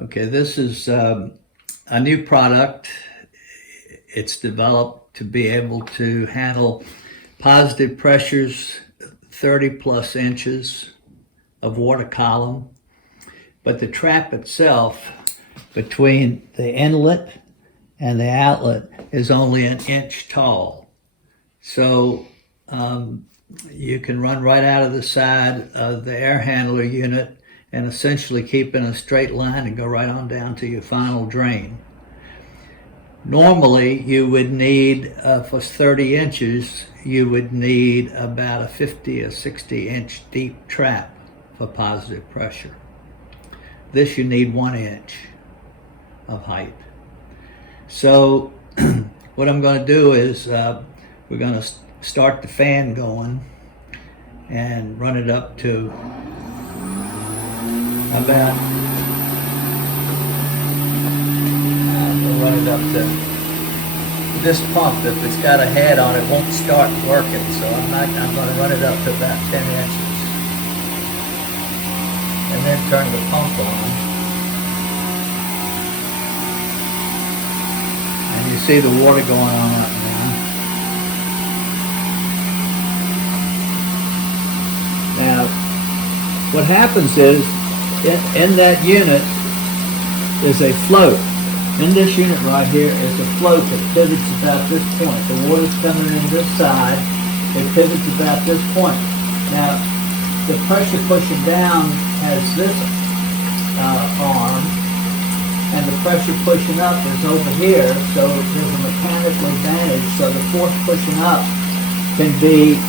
Okay, this is a new product. It's developed to be able to handle positive pressures 30 plus inches of water column, but the trap itself between the inlet and the outlet is only an inch tall. So you can run right out of the side of the air handler unit and essentially keep in a straight line and go right on down to your final drain. Normally you would need, for 30 inches, you would need about a 50 or 60 inch deep trap for positive pressure. This you need 1 inch of height. So what I'm going to do is we're going to start the fan going and run it up to about, we'll run it up to this pump. If it's got a head on it, won't start working, so I'm going to run it up to about 10 inches and then turn the pump on. And you see the water going on right now. Now, what happens is, in that unit is a float. In this unit right here is a float that pivots about this point. The water's coming in this side, it pivots about this point. Now, the pressure pushing down has this arm, and the pressure pushing up is over here, so there's a mechanical advantage. So the force pushing up can be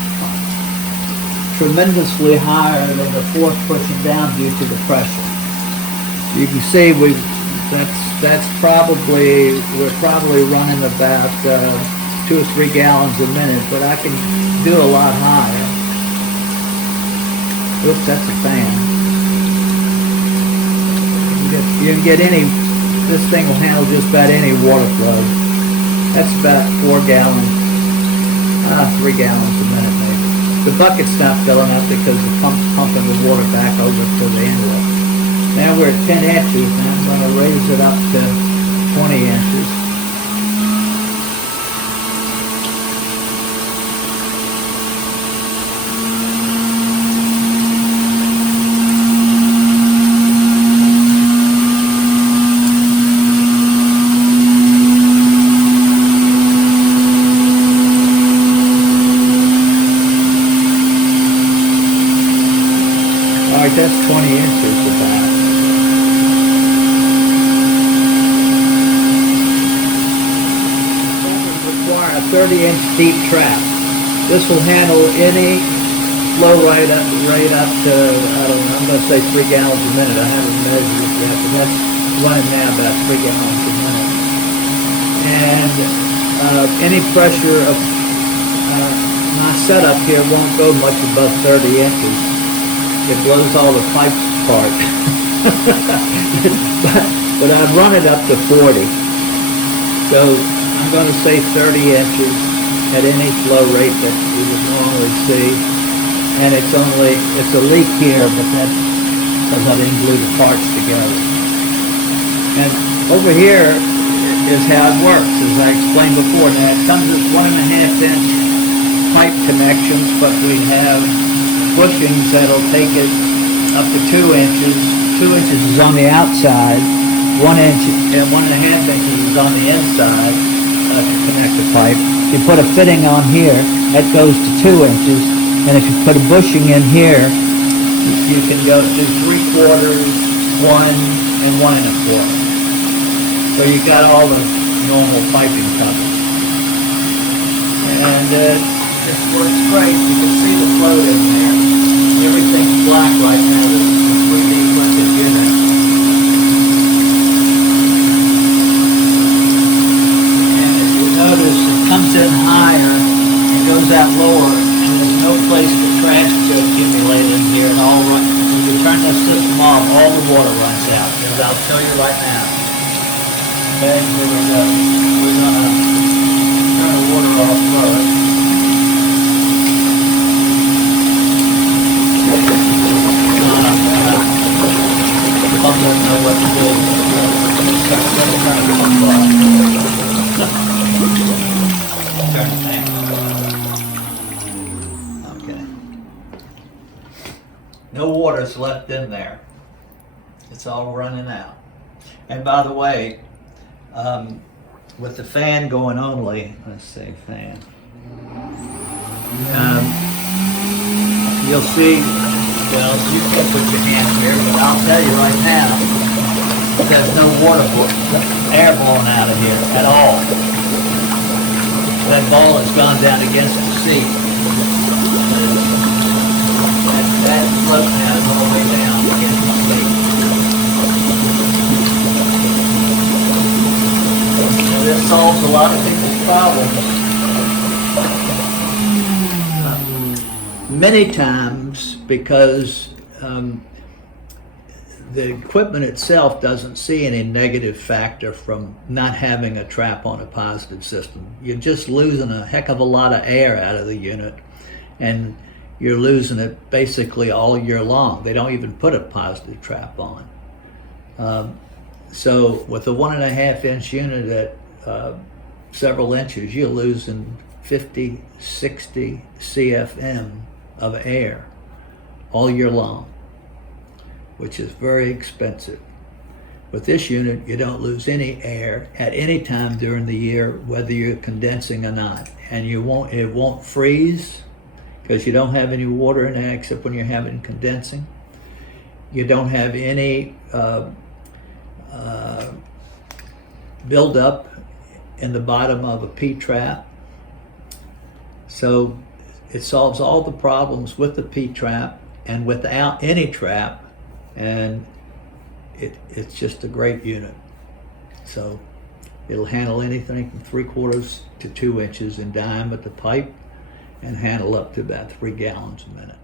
tremendously higher than the force pushing down due to the pressure. You can see we're probably running about 2 or 3 gallons a minute, but I can do a lot higher. Oops, that's a fan. You can get any, this thing will handle just about any water flow. That's about 4 gallons, 3 gallons a minute maybe. The bucket's not filling up because the pump's pumping the water back over to the inlet. Now we're at 10 inches, and I'm going to raise it up to 20 inches. All right, that's 20 inches about. Require a 30-inch deep trap. This will handle any flow right up to, I don't know, I'm going to say 3 gallons a minute. I haven't measured it yet, but that's running now about 3 gallons a minute. And any pressure of my setup here won't go much above 30 inches. It blows all the pipes apart. but I've run it up to 40. So I'm going to say 30 inches at any flow rate that you would normally see. And it's a leak here, but that's because I didn't glue the parts together. And over here is how it works, as I explained before. Now it comes with 1.5-inch pipe connections, but we have bushings that'll take it up to 2 inches. 2 inches is on the outside, 1 inch and 1.5 inches is on the inside to connect the pipe. If you put a fitting on here, that goes to 2 inches, and if you put a bushing in here, you can go to 3/4, 1, and 1 1/4. So you got all the normal piping covered. And this works great. You can see the float in there. Everything's black right now. This is a 3D printed unit. And if you notice, it comes in higher and goes out lower, and there's no place for trash to accumulate in here. And all right, when you turn this system off, all the water runs out, as I'll show you right now. Okay, here we go. We're going to turn the water off first. Pump doesn't know what to do. is left in there. It's all running out. And by the way, with the fan going only, let's see, fan. You'll see, well, you can put your hand here, but I'll tell you right now, there's no air blowing out of here at all. That ball has gone down against the seat. That float now is all the way down against the seat. So this solves a lot of people's problems. Many times because the equipment itself doesn't see any negative factor from not having a trap on a positive system. You're just losing a heck of a lot of air out of the unit, and you're losing it basically all year long. They don't even put a positive trap on. So with a 1.5 inch unit at several inches, you're losing 50, 60 CFM of air all year long, which is very expensive. With this unit, you don't lose any air at any time during the year, whether you're condensing or not. And it won't freeze because you don't have any water in it except when you're having condensing. You don't have any buildup in the bottom of a P-trap. So it solves all the problems with the P-trap and without any trap, and it's just a great unit. So it'll handle anything from 3/4 to 2 inches in diameter pipe and handle up to about 3 gallons a minute.